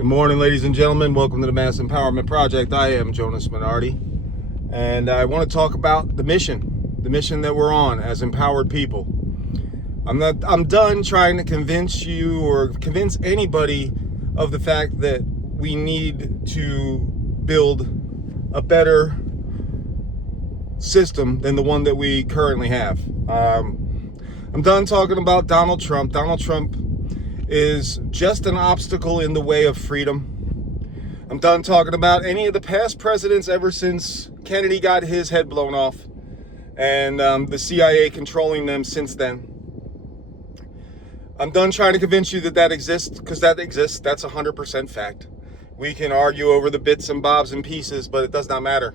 Good morning, ladies and gentlemen. Welcome to the Mass Empowerment Project. I am Jonas Minardi, and I want to talk about the mission that we're on as empowered people. I'm done trying to convince you or convince anybody of the fact that we need to build a better system than the one that we currently have. I'm done talking about Donald Trump. Donald Trump is just an obstacle in the way of freedom. I'm done talking about any of the past presidents ever since Kennedy got his head blown off and the CIA controlling them since then. I'm done trying to convince you that that exists, because that exists. That's 100% fact. We can argue over the bits and bobs and pieces, but it does not matter.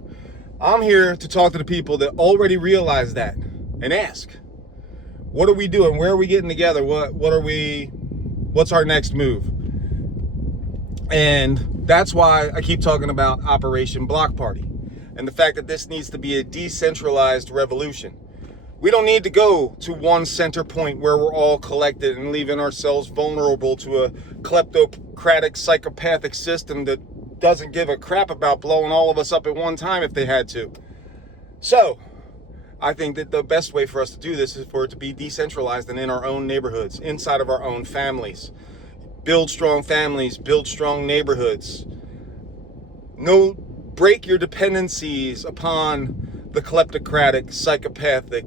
I'm here to talk to the people that already realize that and ask, what are we doing? Where are we getting together? What's our next move? And that's why I keep talking about Operation Block Party and the fact that this needs to be a decentralized revolution. We don't need to go to one center point where we're all collected and leaving ourselves vulnerable to a kleptocratic, psychopathic system that doesn't give a crap about blowing all of us up at one time if they had to. So, I think that the best way for us to do this is for it to be decentralized and in our own neighborhoods, inside of our own families. Build strong families, build strong neighborhoods. Break your dependencies upon the kleptocratic, psychopathic,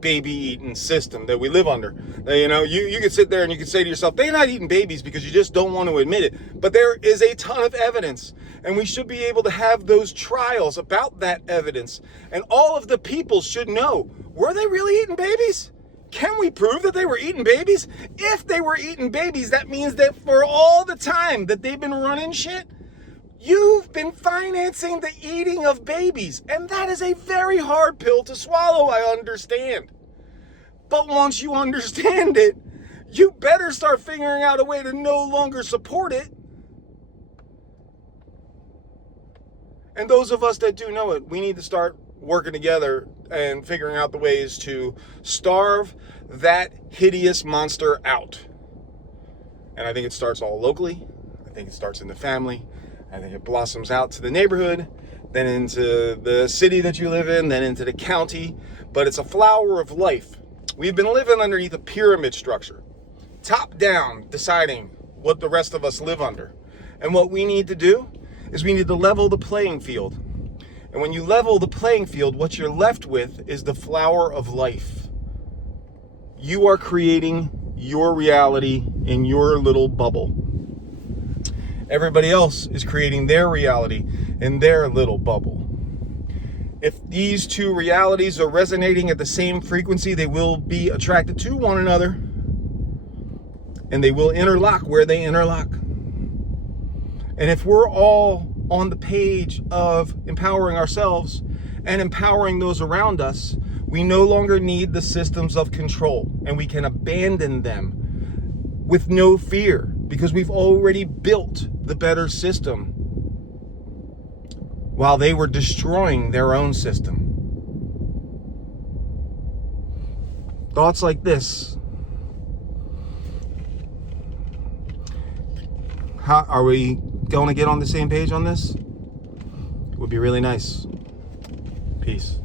baby-eating system that we live under. You can sit there and you can say to yourself, they're not eating babies, because you just don't want to admit it. But there is a ton of evidence, and we should be able to have those trials about that evidence. And all of the people should know, were they really eating babies? Can we prove that they were eating babies? If they were eating babies, that means that for all the time that they've been running shit, you've been financing the eating of babies. And that is a very hard pill to swallow, I understand. But once you understand it, you better start figuring out a way to no longer support it. And those of us that do know it, we need to start working together and figuring out the ways to starve that hideous monster out. And I think it starts all locally. I think it starts in the family. I think it blossoms out to the neighborhood, then into the city that you live in, then into the county. But it's a flower of life. We've been living underneath a pyramid structure, top down, deciding what the rest of us live under. And what we need to do is we need to level the playing field. And when you level the playing field, what you're left with is the flower of life. You are creating your reality in your little bubble. Everybody else is creating their reality in their little bubble. If these two realities are resonating at the same frequency, they will be attracted to one another, and they will interlock where they interlock. And if we're all on the page of empowering ourselves and empowering those around us, we no longer need the systems of control, and we can abandon them with no fear, because we've already built the better system while they were destroying their own system. Thoughts like this. How are we going to get on the same page on this? It would be really nice. Peace.